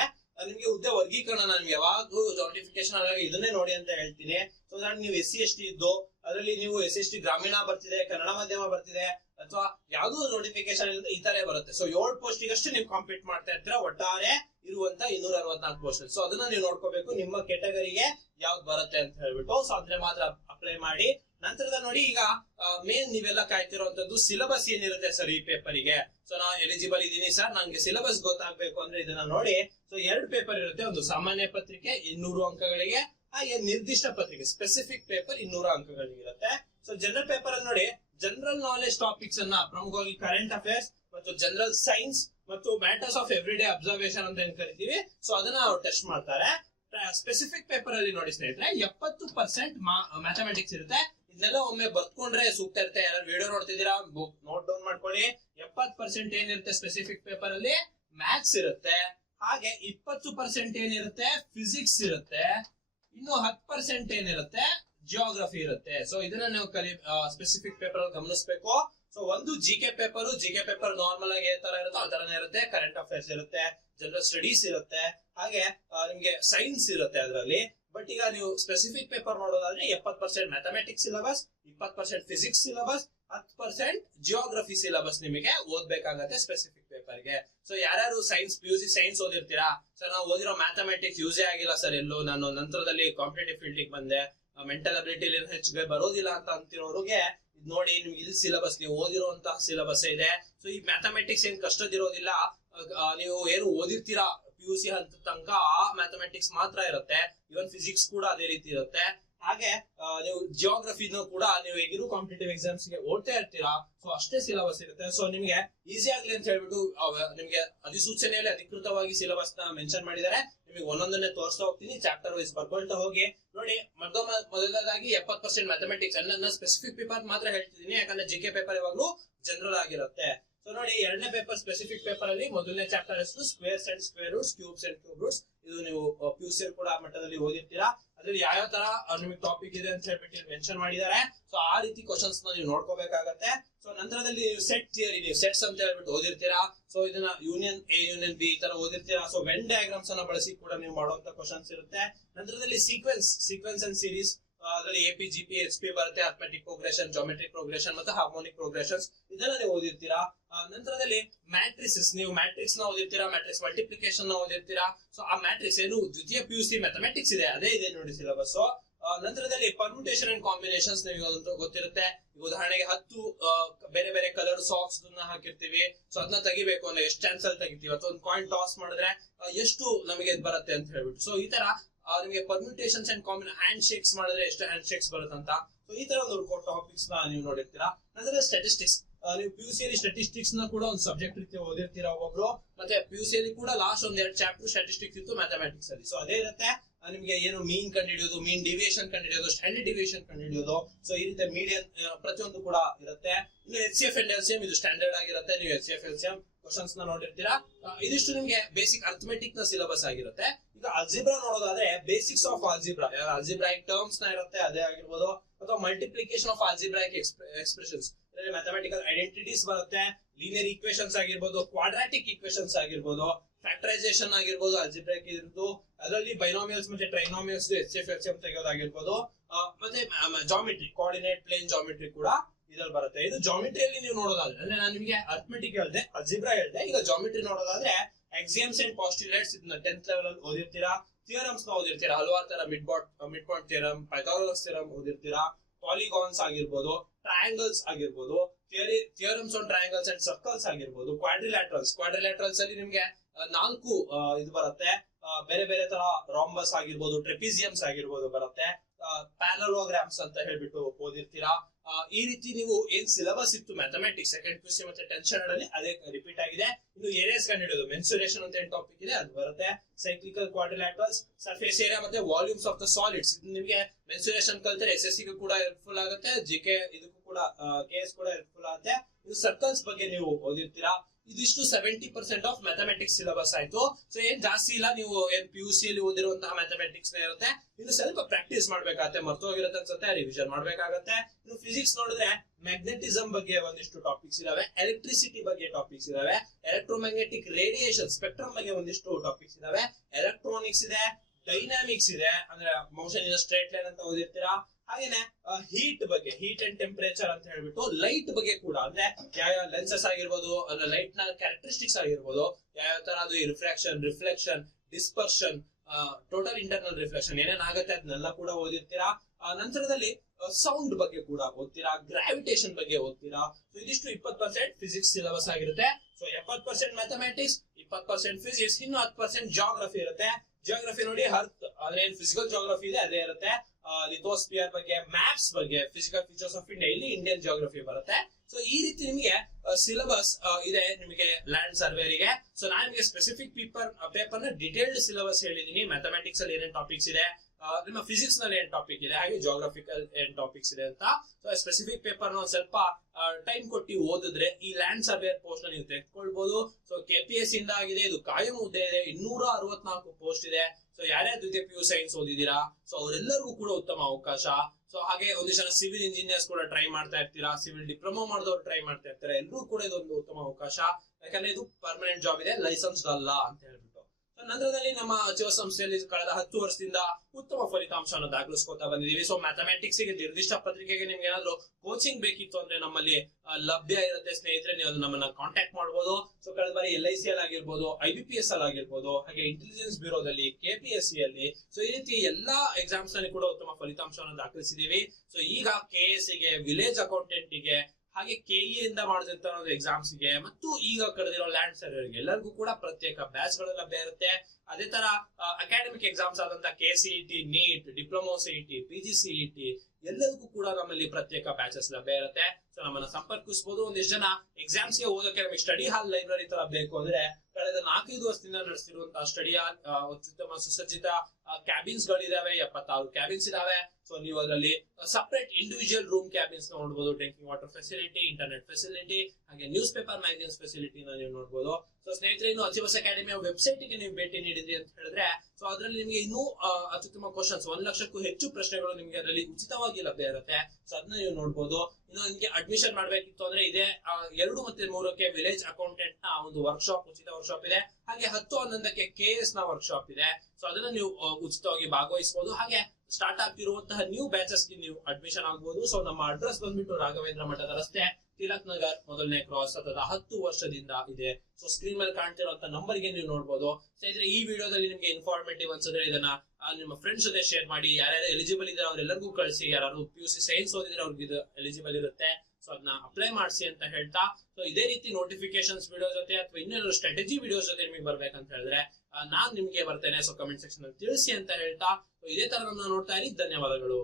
ನಿಮ್ಗೆ ಹುದ್ದೆ ವರ್ಗೀಕರಣ ನಿಮ್ಗೆ ಯಾವಾಗೂ ನೋಟಿಫಿಕೇಶನ್ ಆಗಿ ಇದನ್ನೇ ನೋಡಿ ಅಂತ ಹೇಳ್ತೀನಿ. ಸೊ ನೀವು SC/ST ಇದ್ದು ಅದರಲ್ಲಿ ನೀವು SC/ST ಗ್ರಾಮೀಣ ಬರ್ತಿದೆ, ಕನ್ನಡ ಮಾಧ್ಯಮ ಬರ್ತಿದೆ, ಅಥವಾ ಯಾವ್ದು ನೋಟಿಫಿಕೇಶನ್ ಇರುತ್ತೆ ಈ ತರ ಬರುತ್ತೆ. ಸೊ 7 ಪೋಸ್ಟ್ ಗಷ್ಟೇ ನೀವು ಕಾಂಪೀಟ್ ಮಾಡ್ತಾ ಇರ್ತೀರಾ ಒಟ್ಟಾರೆ ಇರುವಂತ 264 ಪೋಸ್ಟ್. ಸೊ ಅದನ್ನ ನೀವು ನೋಡ್ಕೋಬೇಕು ನಿಮ್ಮ ಕೆಟಗರಿಗೆ ಯಾವ್ದು ಬರುತ್ತೆ ಅಂತ ಹೇಳ್ಬಿಟ್ಟು. ಸೊ ಅದ್ರೆ ಮಾತ್ರ ಅಪ್ಲೈ ಮಾಡಿ. ನಂತರದ ನೋಡಿ, ಈಗ ಮೇನ್ ನೀವೆಲ್ಲ ಕಾಯ್ತಿರುವಂತದ್ದು ಸಿಲೆಬಸ್ ಏನಿರುತ್ತೆ ಸರ್ ಈ ಪೇಪರಿಗೆ. ಸೊ ನಾ ಎಲಿಜಿಬಲ್ ಇದೀನಿ ಸರ್, ನಂಗೆ ಸಿಲೆಬಸ್ ಗೊತ್ತಾಗ್ಬೇಕು ಅಂದ್ರೆ ಇದನ್ನ ನೋಡಿ. ಸೊ 2 ಪೇಪರ್ ಇರುತ್ತೆ. ಒಂದು ಸಾಮಾನ್ಯ ಪತ್ರಿಕೆ 200 ಅಂಕಗಳಿಗೆ, ಹಾಗೆ ನಿರ್ದಿಷ್ಟ ಪತ್ರಿಕೆ ಸ್ಪೆಸಿಫಿಕ್ ಪೇಪರ್ 200 ಅಂಕಗಳಿಗೆ ಇರುತ್ತೆ. ಸೊ ಜನರಲ್ ಪೇಪರ್ ಅಲ್ಲಿ ನೋಡಿ, ಜನರಲ್ ನಾಲೆಜ್ ಟಾಪಿಕ್ಸ್ ಅನ್ನ ಪ್ರಮುಖವಾಗಿ ಕರೆಂಟ್ ಅಫೇರ್ಸ್ ಮತ್ತು ಜನರಲ್ ಸೈನ್ಸ್ ಮತ್ತು ಮ್ಯಾಟರ್ಸ್ ಆಫ್ ಎವ್ರಿಡೇ ಅಬ್ಸರ್ವೇಷನ್ ಅಂತ ಏನ್ ಕರಿತೀವಿ, ಸೊ ಅದನ್ನ ಅವ್ರು ಟೆಸ್ಟ್ ಮಾಡ್ತಾರೆ. ಸ್ಪೆಸಿಫಿಕ್ ಪೇಪರ್ ಅಲ್ಲಿ ನೋಡಿ ಸ್ನೇಹಿತರೆ 70% ಮ್ಯಾಥಮೆಟಿಕ್ಸ್ ಇರುತ್ತೆ. ಇದನ್ನೆಲ್ಲ ಒಮ್ಮೆ ಬರ್ಕೊಂಡ್ರೆ ಸೂಕ್ತ ಇರುತ್ತೆ. ಯಾರು ವಿಡಿಯೋ ನೋಡ್ತಿದ್ದೀರಾ ನೋಟ್ ಡೌನ್ ಮಾಡ್ಕೊಳ್ಳಿ. 70% ಏನಿರುತ್ತೆ ಸ್ಪೆಸಿಫಿಕ್ ಪೇಪರ್ ಅಲ್ಲಿ ಮ್ಯಾಥ್ಸ್ ಇರುತ್ತೆ. ಹಾಗೆ 20% ಏನಿರುತ್ತೆ ಫಿಸಿಕ್ಸ್ ಇರುತ್ತೆ. ಇನ್ನು 10% ಏನಿರುತ್ತೆ ಜಿಯೋಗ್ರಫಿ ಇರುತ್ತೆ. ಸೊ ಇದನ್ನ ನೀವು ಸ್ಪೆಸಿಫಿಕ್ ಪೇಪರ್ ಅಲ್ಲಿ ಗಮನಿಸಬೇಕು. ಸೊ ಒಂದು GK ಪೇಪರ್ ನಾರ್ಮಲ್ ಆಗಿ ಯಾವ ತರ ಇರುತ್ತೋ ಆ ತರನೇ ಇರುತ್ತೆ. ಕರೆಂಟ್ ಅಫೇರ್ಸ್ ಇರುತ್ತೆ, ಜನರಲ್ ಸ್ಟಡೀಸ್ ಇರುತ್ತೆ, ಹಾಗೆ ನಿಮ್ಗೆ ಸೈನ್ಸ್ ಇರುತ್ತೆ ಅದರಲ್ಲಿ. ಬಟ್ ಈಗ ನೀವು ಸ್ಪೆಸಿಫಿಕ್ ಪೇಪರ್ ನೋಡೋದಾದ್ರೆ 70% mathematics syllabus, 20% physics syllabus, 10% geography syllabus ನಿಮಗೆ ಓದ್ಬೇಕಾಗತ್ತೆ ಸ್ಪೆಸಿಫಿಕ್ ಪೇಪರ್ಗೆ. ಸೊ ಯಾರ್ಯಾರು ಸೈನ್ಸ್ PUC ಸೈನ್ಸ್ ಓದಿರ್ತೀರಾ, ಸರ್ ನಾವು ಓದಿರೋ ಮ್ಯಾಥಮೆಟಿಕ್ಸ್ ಯೂಸೇ ಆಗಿಲ್ಲ ಸರ್ ಎಲ್ಲೂ, ನಾನು ನಂತರದಲ್ಲಿ ಕಾಂಪಿಟೇಟಿವ್ ಫೀಲ್ಡ್ ಬಂದೆ, ಮೆಂಟಲ್ ಅಬಿಲಿಟಿ ಹೆಚ್ಚಿಗೆ ಬರೋದಿಲ್ಲ ಅಂತ ಅಂತಿರೋರಿಗೆ ನೋಡಿ, ನಿಮ್ಗೆ ಇಲ್ಲಿ ಸಿಲೆಬಸ್ ನೀವು ಓದಿರುವಂತಹ ಸಿಲೆಬಸ್ ಇದೆ. ಸೊ ಈ ಮ್ಯಾಥಮೆಟಿಕ್ಸ್ ಏನ್ ಕಷ್ಟದಿರೋದಿಲ್ಲ, ನೀವು ಏನು ಓದಿರ್ತೀರಾ PUC ಹಂತ ತನಕ ಆ ಮ್ಯಾಥಮೆಟಿಕ್ಸ್ ಮಾತ್ರ ಇರುತ್ತೆ. ಇವನ್ ಫಿಸಿಕ್ಸ್ ಕೂಡ ಅದೇ ರೀತಿ ಇರುತ್ತೆ. ಹಾಗೆ ನೀವು ಜಿಯೋಗ್ರಫಿನೂ ಕೂಡ ನೀವು ಹೇಗಿರು ಕಾಂಪಿಟೇಟಿವ್ ಎಕ್ಸಾಮ್ಸ್ ಗೆ ಓದ್ತಾ ಇರ್ತೀರಾ, ಸೊ ಅಷ್ಟೇ ಸಿಲೆಬಸ್ ಇರುತ್ತೆ. ಸೊ ನಿಮ್ಗೆ ಈಸಿ ಆಗ್ಲಿ ಅಂತ ಹೇಳ್ಬಿಟ್ಟು ನಿಮ್ಗೆ ಅಧಿಸೂಚನೆಯಲ್ಲಿ ಅಧಿಕೃತವಾಗಿ ಸಿಲೆಬಸ್ ನ ಮೆನ್ಷನ್ ಮಾಡಿದ್ದಾರೆ. ನಿಮಗೆ ಒಂದೊಂದನ್ನೇ ತೋರಿಸ್ತಾ ಹೋಗ್ತೀನಿ, ಚಾಪ್ಟರ್ ವೈಸ್ ಬರ್ಕೊಳ್ತಾ ಹೋಗಿ. ನೋಡಿ, ಮೊದಲದಾಗಿ 70% ಮ್ಯಾಥಮೆಟಿಕ್ಸ್ ನನ್ನ ಸ್ಪೆಸಿಫಿಕ್ ಪೇಪರ್ ಮಾತ್ರ ಹೇಳ್ತಿದ್ದೀನಿ, ಯಾಕಂದ್ರೆ GK ಪೇಪರ್ ಯಾವಾಗ್ಲೂ ಜನರಲ್ ಆಗಿರುತ್ತೆ. ಸೊ ನೋಡಿ, 2ನೇ ಪೇಪರ್ ಸ್ಪೆಸಿಫಿಕ್ ಪೇಪರ್ ಅಲ್ಲಿ ಮೊದಲನೇ ಚಾಪ್ಟರ್ ಹೆಸರು squares and square roots, cubes and cube roots. ಇದು ನೀವು PUC ಕೂಡ ಆ ಮಟ್ಟದಲ್ಲಿ ಓದಿರ್ತೀರಾ. ಅದ್ರಲ್ಲಿ ಯಾವ ತರ ನಿಮಗೆ ಟಾಪಿಕ್ ಇದೆ ಅಂತ ಹೇಳ್ಬಿಟ್ಟು ಮೆನ್ಷನ್ ಮಾಡಿದ್ದಾರೆ. ಸೊ ಆ ರೀತಿ ಕ್ವಶನ್ಸ್ ನೀವು ನೋಡ್ಕೋಬೇಕಾಗತ್ತೆ. ಸೊ ನಂತರದಲ್ಲಿ ನೀವು ಸೆಟ್ ಥಿಯರಿ, ನೀವು ಸೆಟ್ಸ್ ಅಂತ ಹೇಳ್ಬಿಟ್ಟು ಓದಿರ್ತೀರಾ. ಸೊ ಇದನ್ನ ಯೂನಿಯನ್ A ಯೂನಿಯನ್ B ಈ ತರ ಓದಿರ್ತೀರಾ. ಸೊ ವೆನ್ ಡಯಾಗ್ರಾಮ್ಸ್ ಅನ್ನ ಬಳಸಿ ಕೂಡ ನೀವು ಮಾಡುವಂತ ಕ್ವಶನ್ಸ್ ಇರುತ್ತೆ. ನಂತರದಲ್ಲಿ ಸೀಕ್ವೆನ್ಸ್ ಅಂಡ್ ಸೀರೀಸ್, ಅದರಲ್ಲಿ APGP HP ಬರುತ್ತೆ, ಅರ್ಥಮೆಟಿಕ್ ಪ್ರೋಗ್ರೆಷನ್, ಜಾಮೆಟ್ರಿಕ್ ಪ್ರೋಗ್ರೆಷನ್ ಮತ್ತು ಹಾರ್ಮೋನಿಕ್ ಪ್ರೋಗ್ರೆಷನ್ಸ್ ಇದೆಲ್ಲ ನೀವು ಓದಿರ್ತೀರಾ. ನಂತರದಲ್ಲಿ ಮ್ಯಾಟ್ರಿಸಸ್, ನೀವು ಮ್ಯಾಟ್ರಿಕ್ಸ್ ನ ಓದಿರ್ತೀರಾ, ಮ್ಯಾಟ್ರಿಕ್ಸ್ ಮಲ್ಟಿಪ್ಲಿಕೇಶನ್ ನ ಓದಿರ್ತೀರಾ. ಸೊ ಆ ಮ್ಯಾಟ್ರಿಕ್ಸ್ ಏನು ದ್ವಿತೀಯ PUC ಮ್ಯಾಥಮೆಟಿಕ್ಸ್ ಇದೆ ಅದೇ ಇದೆ ನೋಡಿ ಸಿಲೆಬಸ್. ನಂತರದಲ್ಲಿ ಪರ್ಮ್ಯುಟೇಷನ್ ಅಂಡ್ ಕಾಂಬಿನೇಷನ್ಸ್ ನಿಮಗೆ ಗೊತ್ತಿರುತ್ತೆ. ಈಗ ಉದಾಹರಣೆಗೆ 10 ಬೇರೆ ಬೇರೆ ಕಲರ್ ಸಾಕ್ಸ್ ಹಾಕಿರ್ತೀವಿ. ಸೊ ಅದನ್ನ ತೆಗಿಬೇಕು ಅಂದ್ರೆ ಎಷ್ಟು ಚಾನ್ಸ್ ಅಲ್ಲಿ ತೆಗಿತೀವಿ, ಅಥವಾ ಒಂದು ಕಾಯಿನ್ ಟಾಸ್ ಮಾಡಿದ್ರೆ ಎಷ್ಟು ನಮಗೆ ಬರುತ್ತೆ ಅಂತ ಹೇಳ್ಬಿಟ್ಟು. ಸೊ ಈ ತರ ನಿಮಗೆ ಪರ್ಮ್ಯುಟೇಷನ್ಸ್ ಅಂಡ್ ಹ್ಯಾಂಡ್ ಶೇಕ್ಸ್ ಮಾಡಿದ್ರೆ ಎಷ್ಟು ಹ್ಯಾಂಡ್ ಶೇಕ್ಸ್ ಬರುತ್ತಂತ. ಸೊ ಈ ತರ ಒಂದು ಟಾಪಿಕ್ಸ್ ನ ನೀವು ನೋಡಿರ್ತೀರಾ. ನಂತರ ಸ್ಟಾಟಿಸ್ಟಿಕ್ಸ್, ನೀವು PUC ಅಲ್ಲಿ ಸ್ಟಾಟಿಸ್ಟಿಕ್ಸ್ ನ ಕೂಡ ಒಂದು ಸಬ್ಜೆಕ್ಟ್ ರೀತಿ ಓದಿರ್ತೀರಾ ಒಬ್ರು. ಮತ್ತೆ PUC ಅಲ್ಲಿ ಕೂಡ ಲಾಸ್ಟ್ ಒಂದ್ 2 ಚಾಪ್ಟರ್ ಸ್ಟಾಟಿಸ್ಟಿಕ್ಸ್ ಇತ್ತು ಮ್ಯಾಥಮೆಟಿಕ್ಸ್ ಅಲ್ಲಿ. ಸೊ ಅದೇ ಇರುತ್ತೆ. ನಿಮಗೆ ಏನು ಮೀನ್ ಕಂಡುಹಿಡಿಯೋದು, ಮೀನ್ ಡಿವಿಯೇಷನ್ ಕಂಡುಹಿಡಿಯೋದು, ಸ್ಟ್ಯಾಂಡರ್ಡ್ ಡಿವಿಯೇಷನ್ ಕಂಡುಹಿಡಿಯೋದು. ಸೊ ಈ ರೀತಿ ಮೀಡಿಯನ್ ಪ್ರತಿಯೊಂದು ಕೂಡ ಇರುತ್ತೆ. ಇನ್ನು HCF ಅಂಡ್ LCM ಇದು ಸ್ಟ್ಯಾಂಡರ್ಡ್ ಆಗಿರುತ್ತೆ. ನೀವು HCF LCM ಕ್ವಶನ್ಸ್ ನ ನೋಡಿರ್ತೀರಾ. ಇದಿಷ್ಟು ನಿಮ್ಗೆ ಬೇಸಿಕ್ ಅರ್ಥಮೆಟಿಕ್ ನ ಸಿಲೆಬಸ್ ಆಗಿರುತ್ತೆ. ಈಗ ಅಲ್ಜಿಬ್ರಾ ನೋಡೋದಾದ್ರೆ ಬೇಸಿಕ್ಸ್ ಆಫ್ ಅಲ್ಜಿಬ್ರಾಯಿಕ್ ಟರ್ಮ್ಸ್ ನ ಇರುತ್ತೆ, ಅದೇ ಆಗಿರ್ಬೋದು. ಅಥವಾ multiplication of algebraic expressions, mathematical identities ಬರುತ್ತೆ. ಲೀನಿಯರ್ ಈಕ್ವೇಶನ್ಸ್ ಆಗಿರ್ಬೋದು, ಕ್ವಾಡ್ರಾಟಿಕ್ ಈಕ್ವೇಶನ್ಸ್ ಆಗಿರ್ಬೋದು, ಫ್ಯಾಕ್ಟರೈಸೇಷನ್ ಆಗಿರ್ಬೋದು, ಅಲ್ಜಿಬ್ರಾಯಿಕ್ ಇರ್ಬೋದು. ಅದರಲ್ಲಿ ಬೈನಾಮಿಯಲ್ಸ್ ಮತ್ತೆ ಟ್ರೈನಾಮಿಯಲ್ಸ್ HCF LCM ತೆಗೆಯೋದಾಗಿರ್ಬೋದು. ಮತ್ತೆ ಜಾಮಿಟ್ರಿ, ಕೋಆರ್ಡಿನೇಟ್ ಪ್ಲೇನ್ ಜಾಮಿಟ್ರಿ ಕೂಡ ಇದ್ರಲ್ಲಿ ಬರುತ್ತೆ. ಇದು ಜಾಮಿಟ್ರಿಯಲ್ಲಿ ನೀವು ನೋಡೋದಾದ್ರೆ, ಅಂದ್ರೆ ನಾನು ನಿಮಗೆ ಅರ್ಥಮೆಟಿಕ್ ಹೇಳಿದೆ, ಅಲ್ಜಿಬ್ರಾ ಹೇಳಿದೆ. ಈಗ ಜಾಮಿಟ್ರಿ ನೋಡೋದಾದ್ರೆ ಎಕ್ಸಿಯಮ್ಸ್ ಅಂಡ್ ಪಾಸ್ಟ್ಯುಲೇಟ್ಸ್ ಇದನ್ನ 10th ಲೆವೆಲ್ ಅಲ್ಲಿ ಓದಿರ್ತೀರಾ. ಥಿಯರಮ್ಸ್ ನ ಓದಿರ್ತೀರಾ, ಹಲವಾರು ತರ mid point theorem, Pythagoras theorem ಓದಿರ್ತೀರಾ. ಪಾಲಿಗಾನ್ಸ್ ಆಗಿರ್ಬೋದು, ಟ್ರಯಾಂಗಲ್ಸ್ ಆಗಿರ್ಬೋದು, theorems on triangles and circles ಆಗಿರ್ಬೋದು. ಕ್ವಾಡ್ರಿಲ್ಯಾಟ್ರಲ್ಸ್ ಅಲ್ಲಿ ನಿಮ್ಗೆ 4 ಇದು ಬರುತ್ತೆ. ಬೇರೆ ಬೇರೆ ತರ ರಾಂಬಸ್ ಆಗಿರ್ಬೋದು, ಟ್ರೆಪಿಸಿಯಮ್ಸ್ ಆಗಿರ್ಬೋದು ಬರುತ್ತೆ. ಪ್ಯಾರಲೋಗ್ರಾಮ್ಸ್ ಅಂತ ಹೇಳ್ಬಿಟ್ಟು ಓದಿರ್ತೀರಾ. ಈ ರೀತಿ ನೀವು ಏನ್ ಸಿಲೆಬಸ್ ಇತ್ತು ಮ್ಯಾಥಮೆಟಿಕ್ಸ್ ಸೆಕೆಂಡ್ PUC ಮತ್ತೆ 10th ಸ್ಟ್ಯಾಂಡರ್ಡ್ ಅಲ್ಲಿ ಅದೇ ರಿಪೀಟ್ ಆಗಿದೆ. ಇನ್ನು ಏರಿಯಾಸ್ ಕಂಡುಹಿಡಿಯೋದು, ಮೆನ್ಸುರೇಷನ್ ಅಂತ ಏನ್ ಟಾಪಿಕ್ ಇದೆ ಅದು ಬರುತ್ತೆ. ಸೈಕ್ಲಿಕಲ್ ಕ್ವಾಡ್ರಿಲ್ಯಾಟ್ರಲ್ಸ್, ಸರ್ಫೇಸ್ ಏರಿಯಾ ಮತ್ತೆ ವಾಲ್ಯೂಮ್ಸ್ ಆಫ್ ದ ಸಾಲಿಡ್ಸ್, ಇದು ನಿಮಗೆ ಮೆನ್ಸುರೇಷನ್ ಕಲ್ತರೆ SSC ಗೂ ಕೂಡ ಹೆಲ್ಪ್ಫುಲ್ ಆಗುತ್ತೆ, GK ಇದಕ್ಕೂ ಕೂಡ KS ಕೂಡ ಹೆಲ್ಪ್ಫುಲ್ ಆಗುತ್ತೆ. ಇನ್ನು ಸರ್ಕಲ್ಸ್ ಬಗ್ಗೆ ನೀವು ಓದಿರ್ತೀರಾ. ಇದಿಷ್ಟು 70% ಆಫ್ ಮ್ಯಾಥಮೆಟಿಕ್ಸ್ ಸಿಲೆಬಸ್ ಆಯ್ತು. ಸೊ ಏನ್ ಜಾಸ್ತಿ ಇಲ್ಲ, ನೀವು ಏನ್ PUC ಅಲ್ಲಿ ಓದಿರುವಂತಹ ಮ್ಯಾಥಮೆಟಿಕ್ಸ್ ಇರುತ್ತೆ. ಇನ್ನು ಸ್ವಲ್ಪ ಪ್ರಾಕ್ಟೀಸ್ ಮಾಡ್ಬೇಕಾಗತ್ತೆ, ಮರ್ತೋಗಿರುತ್ತೆ ಅನ್ಸುತ್ತೆ, ರಿವಿಷನ್ ಮಾಡ್ಬೇಕಾಗತ್ತೆ. ಇನ್ನು ಫಿಸಿಕ್ಸ್ ನೋಡಿದ್ರೆ ಮ್ಯಾಗ್ನೆಟಿಸಮ್ ಬಗ್ಗೆ ಒಂದಿಷ್ಟು ಟಾಪಿಕ್ಸ್ ಇದಾವೆ, ಎಲೆಕ್ಟ್ರಿಸಿಟಿ ಬಗ್ಗೆ ಟಾಪಿಕ್ಸ್ ಇದಾವೆ, ಎಲೆಕ್ಟ್ರೋಮ್ಯಾಗ್ನೆಟಿಕ್ ರೇಡಿಯೇಷನ್ ಸ್ಪೆಕ್ಟ್ರಮ್ ಬಗ್ಗೆ ಒಂದಿಷ್ಟು ಟಾಪಿಕ್ಸ್ ಇದಾವೆ, ಎಲೆಕ್ಟ್ರಾನಿಕ್ಸ್ ಇದೆ, ಡೈನಾಮಿಕ್ಸ್ ಇದೆ, ಅಂದ್ರೆ ಮೋಷನ್ ಇನ್ ಸ್ಟ್ರೇಟ್ ಲೈನ್ ಅಂತ ಓದಿರ್ತೀರಾ. ಹಾಗೇನೆ ಹೀಟ್ ಬಗ್ಗೆ, ಹೀಟ್ ಅಂಡ್ ಟೆಂಪರೇಚರ್ ಅಂತ ಹೇಳ್ಬಿಟ್ಟು, ಲೈಟ್ ಬಗ್ಗೆ ಕೂಡ, ಅಂದ್ರೆ ಯಾವ ಲೆನ್ಸಸ್ ಆಗಿರ್ಬೋದು, ಲೈಟ್ ನ ಕ್ಯಾರೆಕ್ಟರಿಸ್ಟಿಕ್ಸ್ ಆಗಿರ್ಬೋದು, ಯಾವ ತರ ಅದು reflection, dispersion, total internal reflection ಏನೇನ್ ಆಗುತ್ತೆ ಅದನ್ನೆಲ್ಲ ಕೂಡ ಓದಿರ್ತೀರಾ. ನಂತರದಲ್ಲಿ ಸೌಂಡ್ ಬಗ್ಗೆ ಕೂಡ ಓದ್ತೀರಾ, ಗ್ರಾವಿಟೇಷನ್ ಬಗ್ಗೆ ಓದ್ತೀರಾ. ಸೊ ಇದಿಷ್ಟು 20% ಫಿಸಿಕ್ಸ್ ಸಿಲೆಬಸ್ ಆಗಿರುತ್ತೆ. ಸೊ 70% ಮ್ಯಾಥಮೆಟಿಕ್ಸ್, 20% ಫಿಸಿಕ್ಸ್, ಇನ್ನು 10% ಜಿಯೋಗ್ರಫಿ ಇರುತ್ತೆ. ಜಿಯೋಗ್ರಫಿ ನೋಡಿ ಅರ್ತ್ ಅಂದ್ರೆ ಏನ್ ಫಿಸಿಕಲ್ ಜಿಯೋಗ್ರಫಿ ಇದೆ ಅದೇ ಇರುತ್ತೆ. ಲಿಥೋಸ್ಪಿಯರ್ ಬಗ್ಗೆ, ಮ್ಯಾಪ್ಸ್ ಬಗ್ಗೆ, ಫಿಸಿಕಲ್ ಫೀಚರ್ಸ್ ಆಫ್ ಇಂಡಿಯಾ, ಇಲ್ಲಿ ಇಂಡಿಯನ್ ಜಿಯೋಗ್ರಫಿ ಬರುತ್ತೆ. ಸೊ ಈ ರೀತಿ ನಿಮಗೆ ಸಿಲೆಬಸ್ ಇದೆ ನಿಮಗೆ ಲ್ಯಾಂಡ್ ಸರ್ವೇರಿಗೆ. ಸೊ ನಾನು ನಿಮಗೆ ಸ್ಪೆಸಿಫಿಕ್ ಪೇಪರ್ ನ ಡಿಟೇಲ್ಡ್ ಸಿಲೆಬಸ್ ಹೇಳಿದೀನಿ. ಮ್ಯಾಥಮೆಟಿಕ್ಸ್ ಅಲ್ಲಿ ಏನೇನ್ ಟಾಪಿಕ್ಸ್ ಇದೆ, ನಿಮ್ಮ ಫಿಸಿಕ್ಸ್ ನಲ್ಲಿ ಏನ್ ಟಾಪಿಕ್ ಇದೆ, ಹಾಗೆ ಜಿಯೋಗ್ರಫಿಕಲ್ ಏನ್ ಟಾಪಿಕ್ಸ್ ಇದೆ ಅಂತ. ಸೊ ಸ್ಪೆಸಿಫಿಕ್ ಪೇಪರ್ ನ ಸ್ವಲ್ಪ ಟೈಮ್ ಕೊಟ್ಟು ಓದಿದ್ರೆ ಈ ಲ್ಯಾಂಡ್ ಸರ್ವೇರ್ ಪೋಸ್ಟ್ ನೀವು ತೆಗೆದುಕೊಳ್ಬಹುದು. ಸೊ KPSC ಇಂದ ಆಗಿದೆ, ಇದು ಕಾಯಂ ಹುದ್ದೆ ಇದೆ, 264 ಪೋಸ್ಟ್ ಇದೆ. ಸೊ ಯಾರ್ಯಾರು ದ್ವಿತೀಯ PU ಸೈನ್ಸ್ ಓದಿದ್ದೀರಾ, ಸೊ ಅವರೆಲ್ಲರಿಗೂ ಕೂಡ ಉತ್ತಮ ಅವಕಾಶ. ಸೊ ಹಾಗೆ ಒಂದಿಷ್ಟು ಜನ ಸಿವಿಲ್ ಇಂಜಿನಿಯರ್ಸ್ ಕೂಡ ಟ್ರೈ ಮಾಡ್ತಾ ಇರ್ತೀರಾ, ಸಿವಿಲ್ ಡಿಪ್ಲೊಮಾ ಮಾಡಿದವರು ಟ್ರೈ ಮಾಡ್ತಾ ಇರ್ತಾರೆ. ಎಲ್ಲರೂ ಕೂಡ ಇದೊಂದು ಉತ್ತಮ ಅವಕಾಶ, ಯಾಕಂದ್ರೆ ಇದು ಪರ್ಮನೆಂಟ್ ಜಾಬ್ ಇದೆ, ಲೈಸೆನ್ಸ್ ಅಲ್ಲ ಅಂತ ಹೇಳ್ಬಿಟ್ಟು. ನಂತರದಲ್ಲಿ ನಮ್ಮ ಸಚಿವ ಸಂಸ್ಥೆಯಲ್ಲಿ ಕಳೆದ 10 ವರ್ಷದಿಂದ ಉತ್ತಮ ಫಲಿತಾಂಶವನ್ನು ದಾಖಲಿಸ್ಕೊತಾ ಬಂದಿದ್ದೀವಿ. ಸೊ ಮ್ಯಾಥಮೆಟಿಕ್ಸ್ ಗೆ ನಿರ್ದಿಷ್ಟ ಪತ್ರಿಕೆಗೆ ನಿಮ್ಗೆ ಏನಾದ್ರು ಕೋಚಿಂಗ್ ಬೇಕಿತ್ತು ಅಂದ್ರೆ ನಮ್ಮಲ್ಲಿ ಲಭ್ಯ ಇರುತ್ತೆ ಸ್ನೇಹಿತರೆ, ನೀವು ನಮ್ಮನ್ನ ಕಾಂಟ್ಯಾಕ್ಟ್ ಮಾಡಬಹುದು. ಸೊ ಕಳೆದ ಬಾರಿ LIC ಅಲ್ಲಿ ಆಗಿರ್ಬೋದು, IBPS ಅಲ್ಲಿ ಆಗಿರ್ಬೋದು, ಹಾಗೆ ಇಂಟೆಲಿಜೆನ್ಸ್ ಬ್ಯೂರೋದಲ್ಲಿ, KPSC ಅಲ್ಲಿ, ಸೊ ಈ ರೀತಿ ಎಲ್ಲಾ ಎಕ್ಸಾಮ್ಸ್ ನಲ್ಲಿ ಕೂಡ ಉತ್ತಮ ಫಲಿತಾಂಶವನ್ನು ದಾಖಲಿಸಿದೀವಿ. ಸೊ ಈಗ KS ಗೆ, ವಿಲೇಜ್ ಅಕೌಂಟೆಂಟ್ ಗೆ, ಹಾಗೆ KE ಇಂದ ಮಾಡಿದಂತ ಎಕ್ಸಾಮ್ಸ್ ಗೆ ಮತ್ತು ಈಗ ಕರೆದಿರೋ ಲ್ಯಾಂಡ್ ಸರ್ವೇರ್ಗೆ ಎಲ್ಲರಿಗೂ ಕೂಡ ಪ್ರತ್ಯೇಕ ಬ್ಯಾಚ್ ಗಳು ಲಭ್ಯ ಇರುತ್ತೆ. ಅದೇ ತರ ಅಕಾಡೆಮಿಕ್ ಎಕ್ಸಾಮ್ಸ್ ಆದಂತ KCET, NEET, diploma CET, PGCET ಎಲ್ಲರಿಗೂ ಕೂಡ ನಮ್ಮಲ್ಲಿ ಪ್ರತ್ಯೇಕ ಬ್ಯಾಚಸ್ ಲಭ್ಯ ಇರುತ್ತೆ. ಸೊ ನಮ್ಮನ್ನ ಸಂಪರ್ಕಿಸಬಹುದು. ಒಂದಿಷ್ಟು ಜನ ಎಕ್ಸಾಮ್ಸ್ ಗೆ ಓದೋಕೆ ನಮಗೆ ಸ್ಟಡಿ ಹಾಲ್ ಲೈಬ್ರರಿ ತರ ಬೇಕು ಅಂದ್ರೆ ಕಳೆದ 4-5 ವರ್ಷದಿಂದ ನಡೆಸ್ತಿರುವಂತಹ ಸ್ಟಡಿ ಹಾಲ್ ಉತ್ತಮ ಸುಸಜ್ಜಿತ ಕ್ಯಾಬಿನ್ಸ್ ಗಳಿದಾವೆ, 76 ಕ್ಯಾಬಿನ್ಸ್ ಇದಾವೆ. ಸೊ ನೀವು ಅದರಲ್ಲಿ ಸಪರೇಟ್ ಇಂಡಿವಿಜುವಲ್ ರೂಮ್ ಕ್ಯಾಬಿನ್ಸ್ ನೋಡಬಹುದು, drinking water facility, internet facility, ಹಾಗೆ ನ್ಯೂಸ್ ಪೇಪರ್ ಮ್ಯಾಗಝಿನ್ಸ್ ಫೆಸಿಲಿಟಿ ನೀವು ನೋಡಬಹುದು. ಸೊ ಸ್ನೇಹಿತರೆ, ಇನ್ನು ಅಚಿವಸ್ ಅಕಾಡೆಮಿಯ ವೆಬ್ಸೈಟ್ ಗೆ ನೀವು ಭೇಟಿ ನೀಡಿದ್ರಿ ಅಂತ ಹೇಳಿದ್ರೆ, ಸೊ ಅದರಲ್ಲಿ ನಿಮಗೆ ಇನ್ನೂ ಅತ್ಯುತ್ತಮ ಕ್ವಶನ್ಸ್, 1 ಲಕ್ಷಕ್ಕೂ ಹೆಚ್ಚು ಪ್ರಶ್ನೆಗಳು ನಿಮಗೆ ಅದರಲ್ಲಿ ಉಚಿತವಾಗಿ ಲಭ್ಯ ಇರುತ್ತೆ. ಸೊ ಅದನ್ನ ನೀವು ನೋಡಬಹುದು. ಇನ್ನು ನಿಮಗೆ ಅಡ್ಮಿಷನ್ ಮಾಡ್ಬೇಕಿತ್ತು ಅಂದ್ರೆ ಇದೆ 2 ಮತ್ತು 3ಕ್ಕೆ ವಿಲೇಜ್ ಅಕೌಂಟೆಂಟ್ ನ ಒಂದು ವರ್ಕ್ಶಾಪ್, ಉಚಿತ ವರ್ಕ್ಶಾಪ್ ಇದೆ. ಹಾಗೆ 10-11ಕ್ಕೆ KS ನ ವರ್ಕ್ಶಾಪ್ ಇದೆ. ಸೊ ಅದನ್ನ ನೀವು ಉಚಿತವಾಗಿ ಭಾಗವಹಿಸಬಹುದು. ಹಾಗೆ ಸ್ಟಾರ್ಟ್ ಆಗ್ತಿರುವಂತಹ ನ್ಯೂ ಬ್ಯಾಚಸ್ ಗೆ ನೀವು ಅಡ್ಮಿಷನ್ ಆಗ್ಬಹುದು. ಸೊ ನಮ್ಮ ಅಡ್ರೆಸ್ ಬಂದ್ಬಿಟ್ಟು ರಾಘವೇಂದ್ರ ಮಠದ ರಸ್ತೆ, ತಿಲಕ್ ನಗರ್, ಮೊದಲನೇ ಕ್ರಾಸ್. ಸತತ 10 ವರ್ಷದಿಂದ ಇದೆ. ಸೊ ಸ್ಕ್ರೀನ್ ಮೇಲೆ ಕಾಣ್ತಿರುವಂತ ನಂಬರ್ ಗೆ ನೀವು ನೋಡಬಹುದು. ಸ್ನೇಹಿತರೆ, ಈ ವಿಡಿಯೋದಲ್ಲಿ ನಿಮ್ಗೆ ಇನ್ಫಾರ್ಮೇಟಿವ್ ಅನ್ಸಿದ್ರೆ ಇದನ್ನ ನಿಮ್ಮ ಫ್ರೆಂಡ್ಸ್ ಜೊತೆ ಶೇರ್ ಮಾಡಿ. ಯಾರ್ಯಾರು ಎಲಿಜಿಬಲ್ ಇದ್ರೆ ಅವ್ರೆಲ್ಲರಿಗೂ ಕಳಿಸಿ. ಯಾರು PUC ಸೈನ್ಸ್ ಓದಿದ್ರೆ ಅವ್ರಿಗೆ ಇದು ಎಲಿಜಿಬಲ್ ಇರುತ್ತೆ. ಸೊ ಅದನ್ನ ಅಪ್ಲೈ ಮಾಡಿಸಿ ಅಂತ ಹೇಳ್ತಾ, ಸೊ ಇದೇ ರೀತಿ ನೋಟಿಫಿಕೇಶನ್ಸ್ ವಿಡಿಯೋ ಜೊತೆ ಅಥವಾ ಇನ್ನೇನಾದ್ರು ಸ್ಟ್ರಾಟಜಿ ವಿಡಿಯೋಸ್ ಜೊತೆ ನಿಮಗೆ ಬರ್ಬೇಕಂತ ಹೇಳಿದ್ರೆ ನಾನ್ ನಿಮ್ಗೆ ಬರ್ತೇನೆ. ಸೊ ಕಮೆಂಟ್ ಸೆಕ್ಷನ್ ಅಲ್ಲಿ ತಿಳಿಸಿ ಅಂತ ಹೇಳ್ತಾ, ಇದೇ ತರ ನಮ್ಮನ್ನ ನೋಡ್ತಾ ಇರಿ. ಧನ್ಯವಾದಗಳು.